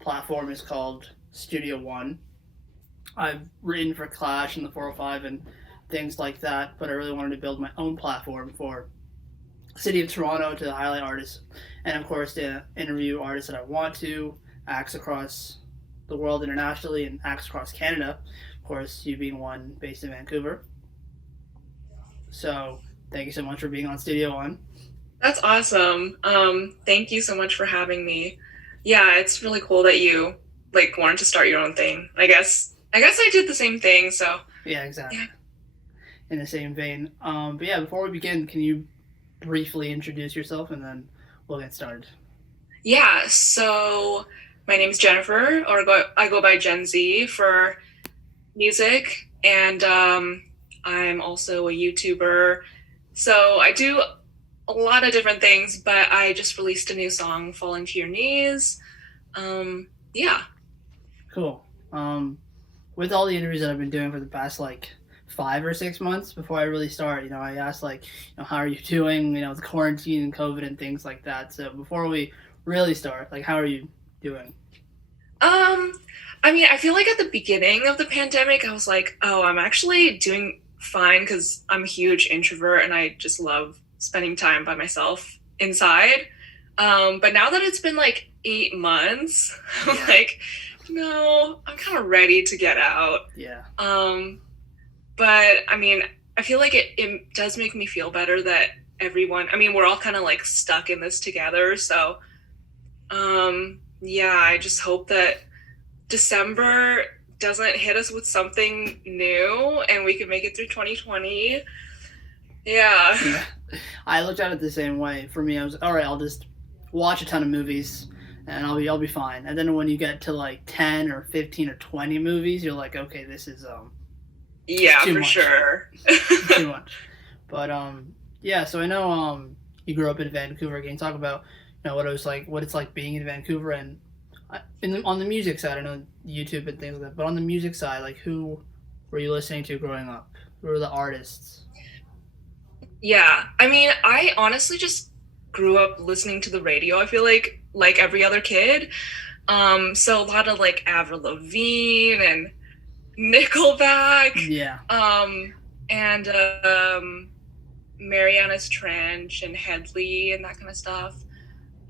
platform is called Studio One. I've written for Clash and the 405 and things like that, but I really wanted to build my own platform for the city of Toronto to highlight artists and, of course, to interview artists that I want to, acts across the world internationally and acts across Canada. Of course, you being one based in Vancouver. So, thank you so much for being on Studio One. That's awesome. Thank you so much for having me. Yeah, it's really cool that you like wanted to start your own thing. I guess I did the same thing, so Yeah, exactly. yeah. In the same vein. But yeah, before we begin, can you briefly introduce yourself and then we'll get started? Yeah, so my name is Jennifer, I go by Gen Z for music, and I'm also a YouTuber. So I do a lot of different things, but I just released a new song, Falling to Your Knees. Yeah. Cool. With all the interviews that I've been doing for the past 5 or 6 months before I really start, I asked how are you doing, with quarantine and COVID and things like that. So before we really start, how are you doing? Um, I mean, I feel like at the beginning of the pandemic, I was like, oh, I'm actually doing fine because I'm a huge introvert and I just love spending time by myself inside. But now that it's been like 8 months, I'm Yeah. like, no, I'm kind of ready to get out. Yeah. But I mean, I feel like it does make me feel better that I mean, we're all kind of like stuck in this together. So, yeah, I just hope that December doesn't hit us with something new and we can make it through 2020. Yeah. Yeah. I looked at it the same way. For me, I was all right. I'll just watch a ton of movies, and I'll be fine. And then when you get to 10 or 15 or 20 movies, you're like, okay, this is Yeah, too for much, sure. too much. But yeah. So I know you grew up in Vancouver. Can you talk about what it's like being in Vancouver, and on the music side? I know YouTube and things like that, but on the music side, who were you listening to growing up? Who were the artists? Yeah. I mean, I honestly just grew up listening to the radio. I feel like every other kid. So a lot of like Avril Lavigne and Nickelback, Yeah. and Mariana's Trench and Headley and that kind of stuff.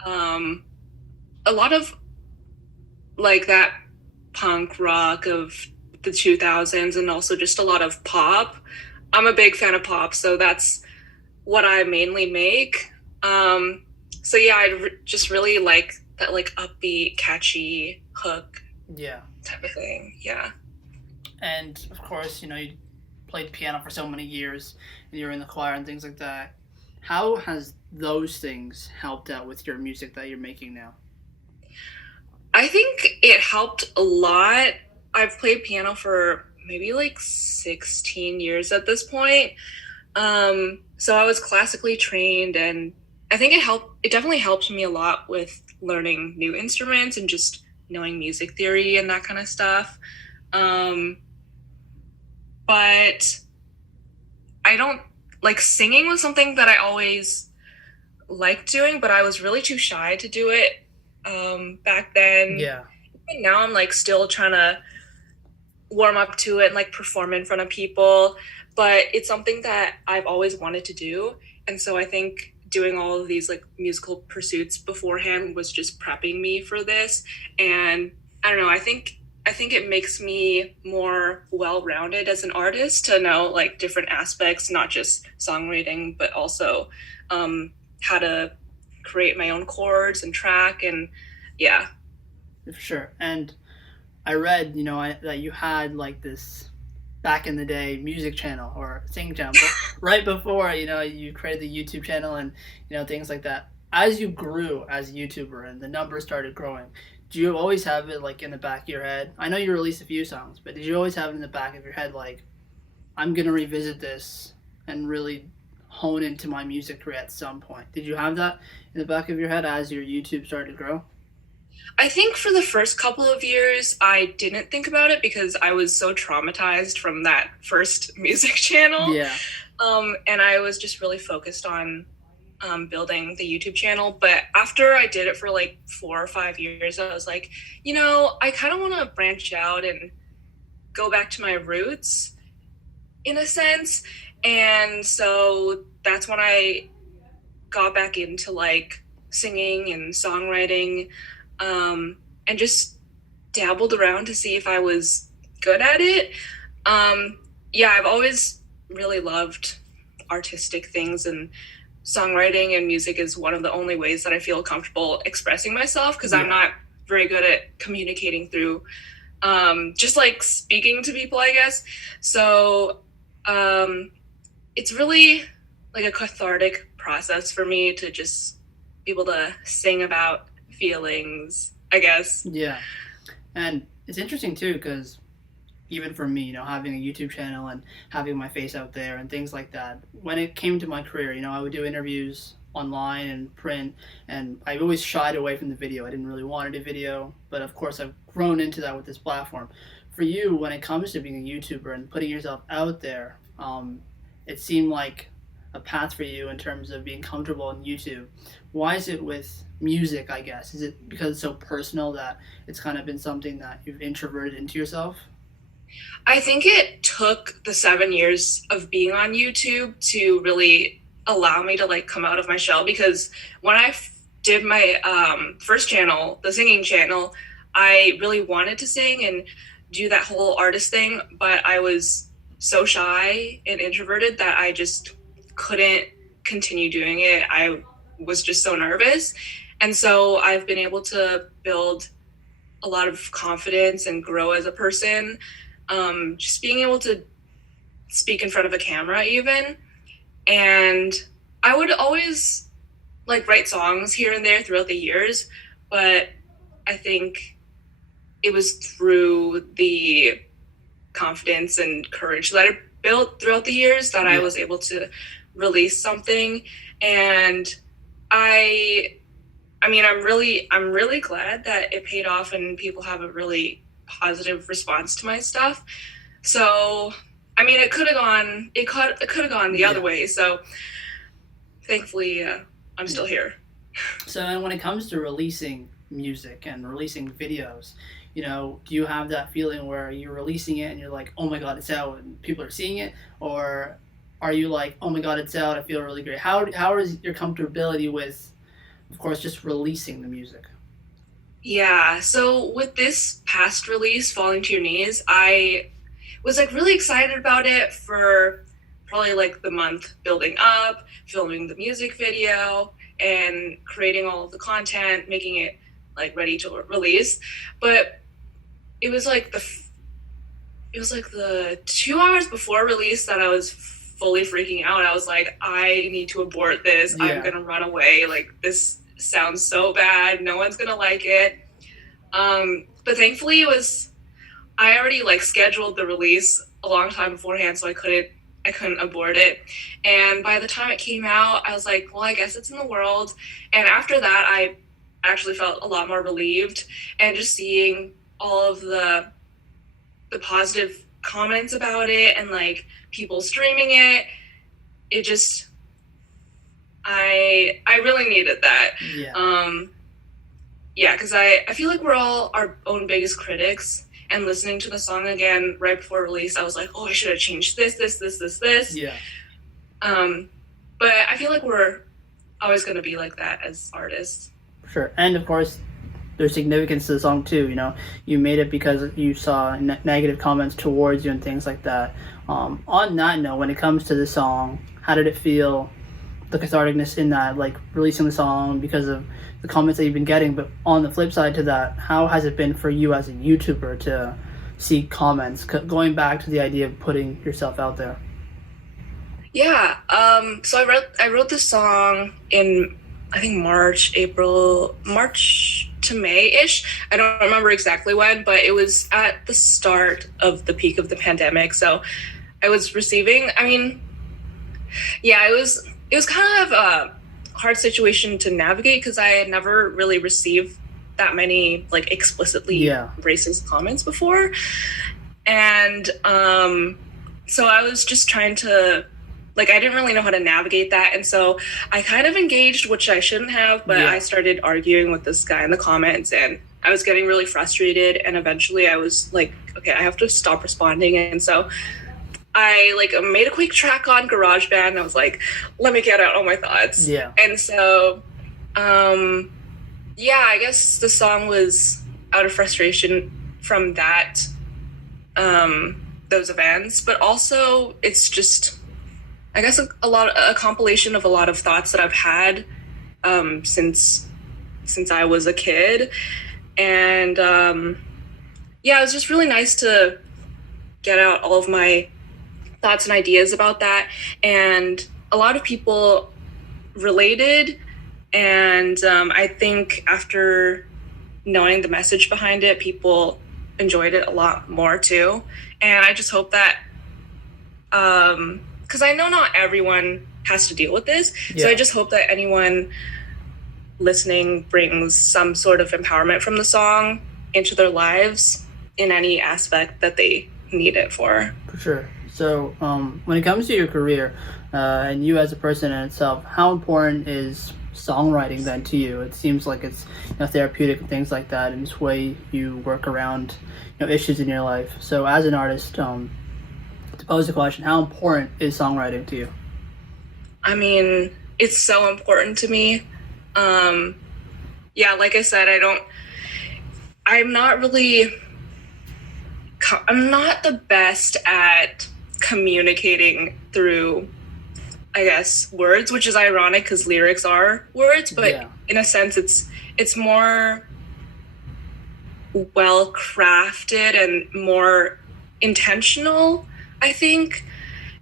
A lot of like that punk rock of the 2000s, and also just a lot of pop. I'm a big fan of pop, so that's what I mainly make. So yeah, just really like that like upbeat, catchy hook Yeah. type of thing. Yeah. And of course, you played piano for so many years, and you were in the choir and things like that. How has those things helped out with your music that you're making now? I think it helped a lot. I've played piano for maybe like 16 years at this point. So I was classically trained, and I think it definitely helped me a lot with learning new instruments and just knowing music theory and that kind of stuff. Um, but I don't like singing was something that I always liked doing, but I was really too shy to do it back then. Yeah. And now I'm like still trying to warm up to it and like perform in front of people, but it's something that I've always wanted to do. And so I think doing all of these like musical pursuits beforehand was just prepping me for this. And I don't know, I think it makes me more well-rounded as an artist to know like different aspects, not just songwriting, but also how to create my own chords and track. And yeah. For sure. And I read, that you had this back in the day music channel or sing channel, but right before, you created the YouTube channel and, things like that. As you grew as a YouTuber and the numbers started growing, do you always have it in the back of your head? I know you released a few songs, but did you always have it in the back of your head I'm gonna revisit this and really hone into my music career at some point? Did you have that in the back of your head as your YouTube started to grow? I think for the first couple of years, I didn't think about it because I was so traumatized from that first music channel. Yeah. And I was just really focused on building the YouTube channel. But after I did it for like 4 or 5 years, I was like, I kind of want to branch out and go back to my roots in a sense. And so that's when I got back into like singing and songwriting, and just dabbled around to see if I was good at it. Yeah, I've always really loved artistic things, and songwriting and music is one of the only ways that I feel comfortable expressing myself, because I'm not very good at communicating through just like speaking to people, I guess. So it's really like a cathartic process for me to just be able to sing about feelings, I guess. Yeah. And it's interesting too, because even for me, having a YouTube channel and having my face out there and things like that, when it came to my career, I would do interviews online and print, and I always shied away from the video. I didn't really want to do video, but of course I've grown into that with this platform. For you, when it comes to being a YouTuber and putting yourself out there, it seemed like a path for you in terms of being comfortable in YouTube. Why is it with music, I guess? Is it because it's so personal that it's kind of been something that you've introverted into yourself? I think it took the 7 years of being on YouTube to really allow me to like come out of my shell, because when I did my first channel, the singing channel, I really wanted to sing and do that whole artist thing, but I was so shy and introverted that I just couldn't continue doing it. I was just so nervous. And so I've been able to build a lot of confidence and grow as a person. Just being able to speak in front of a camera even. And I would always like write songs here and there throughout the years, but I think it was through the confidence and courage that I built throughout the years that I was able to release something. And I mean, I'm really glad that it paid off and people have a really positive response to my stuff. So, I mean, it could have gone the other way. So, thankfully, I'm still here. So, when it comes to releasing music and releasing videos, do you have that feeling where you're releasing it and you're like, oh my God, it's out and people are seeing it? Or are you like, oh my God, it's out, I feel really great? How is your comfortability with, of course, just releasing the music? Yeah, so with this past release, Falling to Your Knees, I was like really excited about it for probably like the month building up, filming the music video and creating all of the content, making it like ready to release. But it was like the 2 hours before release that I was fully freaking out. I was like, I need to abort this. Yeah. I'm gonna run away. Like, this sounds so bad. No one's gonna like it. But thankfully I already like scheduled the release a long time beforehand, so I couldn't abort it. And by the time it came out, I was like, well, I guess it's in the world. And after that, I actually felt a lot more relieved, and just seeing all of the positive comments about it and like people streaming it, it just, I really needed that. Yeah. Because I feel like we're all our own biggest critics, and listening to the song again right before release, I was like, oh, I should have changed this. Yeah. But I feel like we're always going to be like that as artists. Sure. And of course, there's significance to the song too. You made it because you saw negative comments towards you and things like that. On that note, when it comes to the song, how did it feel, the catharticness in that, like releasing the song because of the comments that you've been getting? But on the flip side to that, how has it been for you as a YouTuber to see comments, going back to the idea of putting yourself out there? Yeah. So I wrote this song in, I think March to May-ish. I don't remember exactly when, but it was at the start of the peak of the pandemic. So I was receiving, it was kind of a hard situation to navigate, because I had never really received that many like explicitly racist comments before. And so I was just trying to like I didn't really know how to navigate that. And so I kind of engaged, which I shouldn't have, but I started arguing with this guy in the comments, and I was getting really frustrated. And eventually I was like, okay, I have to stop responding. And so I like made a quick track on GarageBand, and I was like, let me get out all my thoughts. Yeah. And so, yeah, I guess the song was out of frustration from that, those events, but also it's just, I guess, a compilation of a lot of thoughts that I've had since I was a kid. And yeah, it was just really nice to get out all of my thoughts and ideas about that. And a lot of people related. And I think after knowing the message behind it, people enjoyed it a lot more too. And I just hope that, because I know not everyone has to deal with this. So I just hope that anyone listening brings some sort of empowerment from the song into their lives in any aspect that they need it for. For sure. So when it comes to your career and you as a person in itself, how important is songwriting then to you? It seems like it's therapeutic and things like that, and it's way you work around issues in your life. So as an artist, to pose the question, how important is songwriting to you? I mean, it's so important to me. Yeah, like I said, I'm not the best at communicating through, I guess, words, which is ironic because lyrics are words, but in a sense it's more well crafted and more intentional, I think.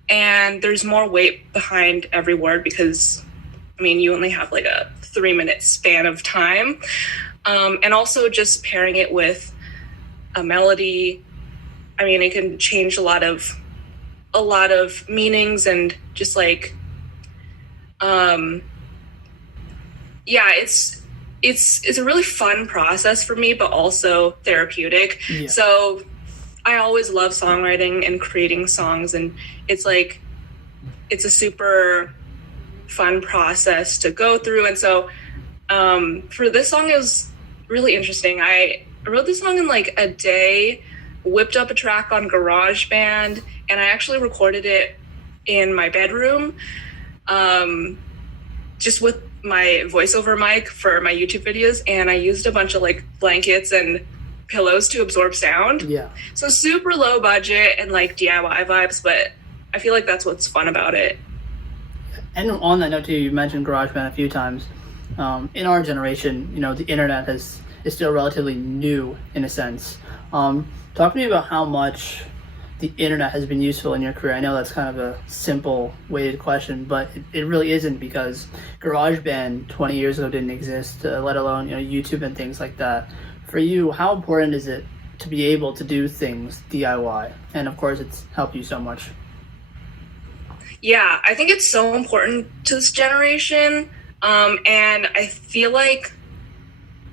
And there's more weight behind every word because, I mean, you only have like a 3-minute span of time. And also just pairing it with a melody, I mean, it can change a lot of meanings, and just like, yeah, it's a really fun process for me, but also therapeutic. Yeah. So I always love songwriting and creating songs, and it's like, it's a super fun process to go through. And so for this song, it was really interesting. I wrote this song in like a day, whipped up a track on GarageBand, and I actually recorded it in my bedroom, just with my voiceover mic for my YouTube videos, and I used a bunch of like blankets and pillows to absorb sound. Yeah. So super low budget and like DIY vibes, but I feel like that's what's fun about it. And on that note too, you mentioned GarageBand a few times. In our generation, the internet is still relatively new in a sense. Talk to me about how much the internet has been useful in your career. I know that's kind of a simple weighted question, but it really isn't, because GarageBand 20 years ago didn't exist, let alone YouTube and things like that. For you, how important is it to be able to do things DIY? And of course, it's helped you so much. Yeah, I think it's so important to this generation. And I feel like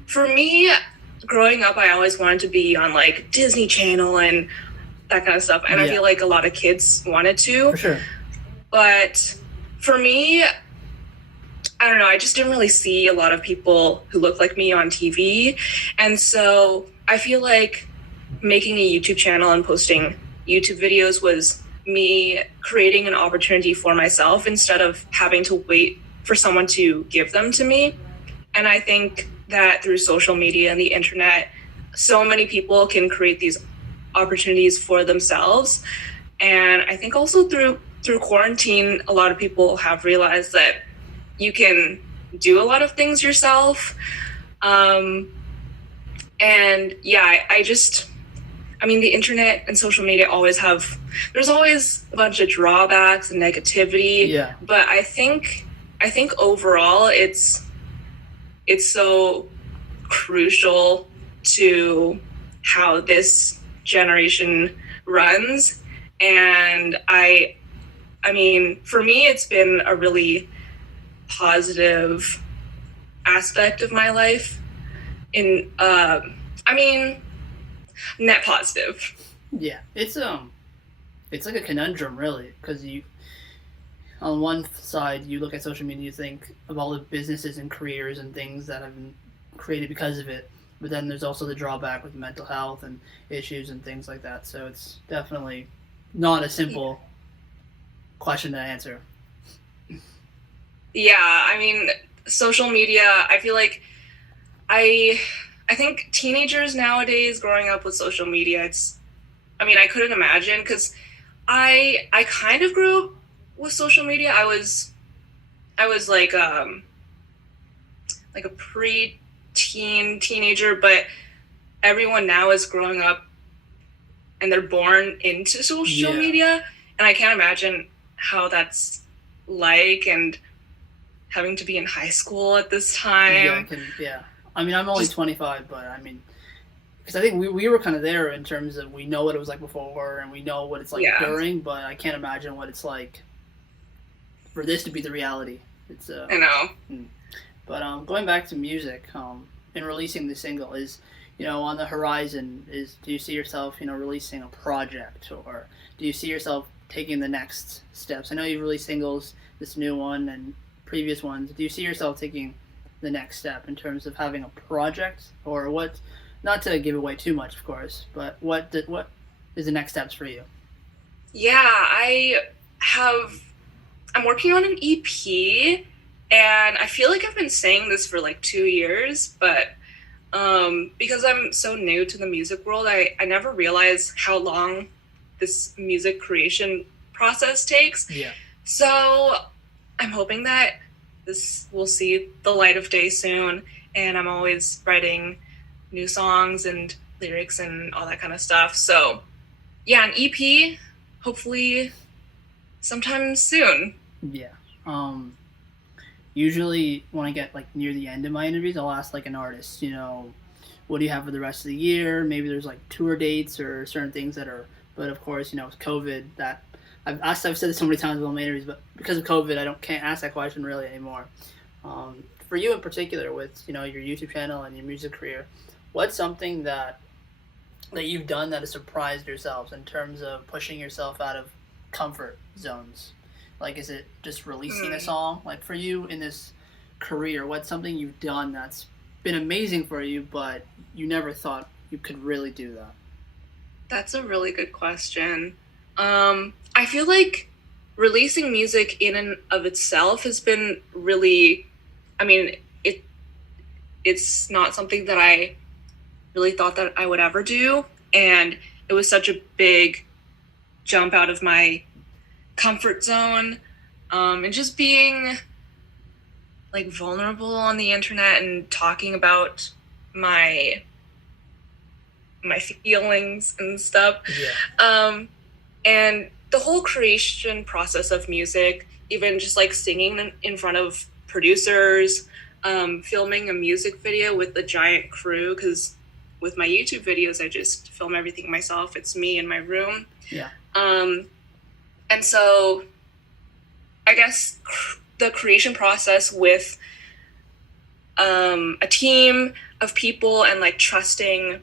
for me, growing up, I always wanted to be on like Disney Channel and that kind of stuff. And I feel like a lot of kids wanted to. For sure. But for me, I don't know, I just didn't really see a lot of people who look like me on TV. And so I feel like making a YouTube channel and posting YouTube videos was me creating an opportunity for myself instead of having to wait for someone to give them to me. And I think that through social media and the internet, so many people can create these opportunities for themselves. And I think also through quarantine, a lot of people have realized that you can do a lot of things yourself. And yeah, I mean, the internet and social media there's always a bunch of drawbacks and negativity. Yeah. But I think overall it's so crucial to how this generation runs. And I mean, for me, it's been a really positive aspect of my life net positive. Yeah, it's like a conundrum, really, because on one side, you look at social media, you think of all the businesses and careers and things that have been created because of it. But then there's also the drawback with mental health and issues and things like that. So it's definitely not a simple question to answer. Yeah, I mean, social media, I feel like I I think teenagers nowadays growing up with social media, I mean, I couldn't imagine because I kind of grew up with social media. I was like a pre-teen teenager, but everyone now is growing up and they're born into social Yeah, media, and I can't imagine how that's like, and having to be in high school at this yeah, I time. can. Yeah, I mean, I'm only Just 25, but I mean, because I think we were kind of there in terms of we know what it was like before and we know what it's like yeah, during, but I can't imagine what it's like for this to be the reality. It's I know. hmm. But going back to music, and releasing the single is, on the horizon. Do you see yourself, releasing a project, or do you see yourself taking the next steps? I know you've released singles, this new one and previous ones. Do you see yourself taking the next step in terms of having a project, or what? Not to give away too much, of course, but what is the next steps for you? Yeah, have. I'm working on an EP, and I feel like I've been saying this for like 2 years, but because I'm so new to the music world, I never realized how long this music creation process takes. Yeah, So I'm hoping that this will see the light of day soon, and I'm always writing new songs and lyrics and all that kind of stuff. So yeah, an EP, hopefully sometime soon. yeah. Um, Usually when I get like near the end of my interviews, I'll ask like an artist, what do you have for the rest of the year? Maybe there's like tour dates or certain things that are. But of course, with COVID, that I've said this so many times in my interviews, but because of COVID, can't ask that question really anymore. For you in particular, with your YouTube channel and your music career, what's something that you've done that has surprised yourselves in terms of pushing yourself out of comfort zones? Like, is it just releasing a Mm, song? Like, for you in this career, what's something you've done that's been amazing for you, but you never thought you could really do that? that's a really good question. I feel like releasing music in and of itself has been really, I mean, it's not something that I really thought that I would ever do. And it was such a big jump out of my comfort zone. And just being like vulnerable on the internet and talking about my my feelings and stuff. Yeah, Um, and the whole creation process of music, even just like singing in front of producers, filming a music video with a giant crew, because with my YouTube videos, I just film everything myself. It's me in my room. yeah, Um, and so I guess the creation process with a team of people and like trusting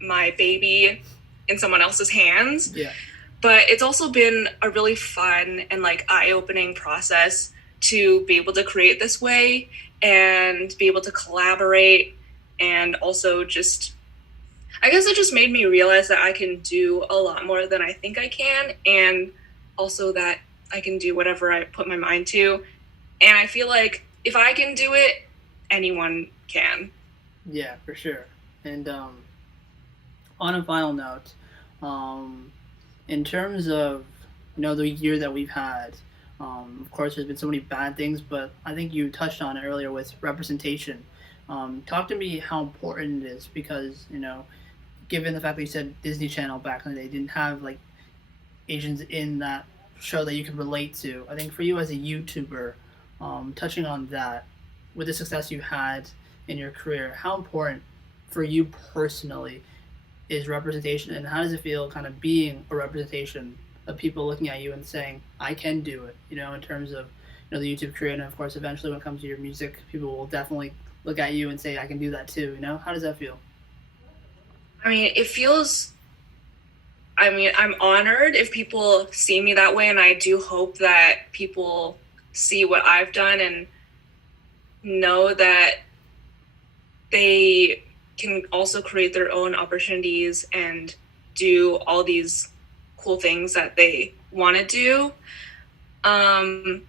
my baby in someone else's hands. yeah, But it's also been a really fun and like eye-opening process to be able to create this way and be able to collaborate, and also just, I guess it just made me realize that I can do a lot more than I think I can, and also that I can do whatever I put my mind to. And I feel like if I can do it, anyone can. yeah, for sure. And on a final note, um, in terms of the year that we've had, of course, there's been so many bad things, but I think you touched on it earlier with representation. Talk to me how important it is because given the fact that you said Disney Channel back in the day didn't have like Asians in that show that you could relate to. I think for you as a YouTuber, touching on that, with the success you had in your career, how important for you personally is representation, and how does it feel kind of being a representation of people looking at you and saying, I can do it, in terms of the YouTube career, and of course eventually when it comes to your music, people will definitely look at you and say, I can do that too, how does that feel? I mean, it feels I mean, I'm honored if people see me that way, and I do hope that people see what I've done and know that they can also create their own opportunities and do all these cool things that they want to do. And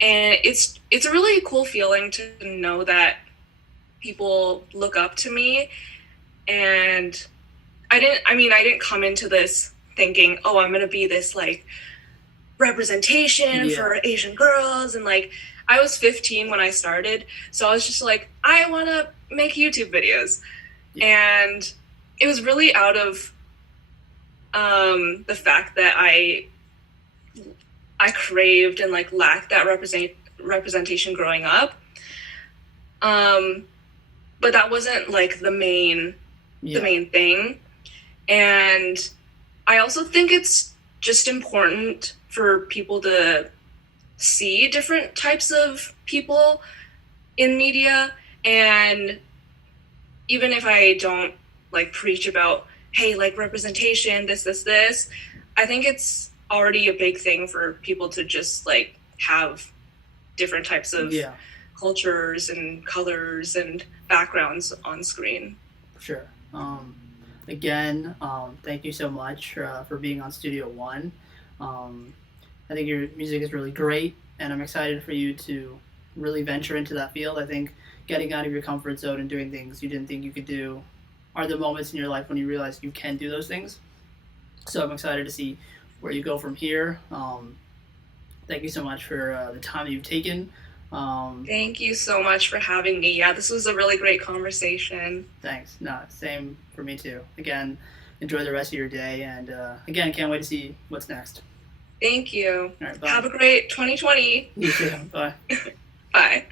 it's a really cool feeling to know that people look up to me. And I didn't come into this thinking, oh, I'm gonna be this like representation for Asian girls, and like I was 15 when I started, so I was just like, I want to make YouTube videos. And it was really out of the fact that I craved and like lacked that representation growing up. But that wasn't like the main thing. And I also think it's just important for people to see different types of people in media. And even if I don't like preach about, hey, like representation, this, I think it's already a big thing for people to just like have different types of cultures and colors and backgrounds on screen. Sure. Again, thank you so much for being on Studio One. I think your music is really great, and I'm excited for you to really venture into that field. I think getting out of your comfort zone and doing things you didn't think you could do are the moments in your life when you realize you can do those things. So I'm excited to see where you go from here. Thank you so much for the time you've taken. Thank you so much for having me. Yeah, this was a really great conversation. Thanks. No, same for me too. Again, enjoy the rest of your day, and again, can't wait to see what's next. Thank you. All right, bye. Have a great 2020. You too. Bye. Bye.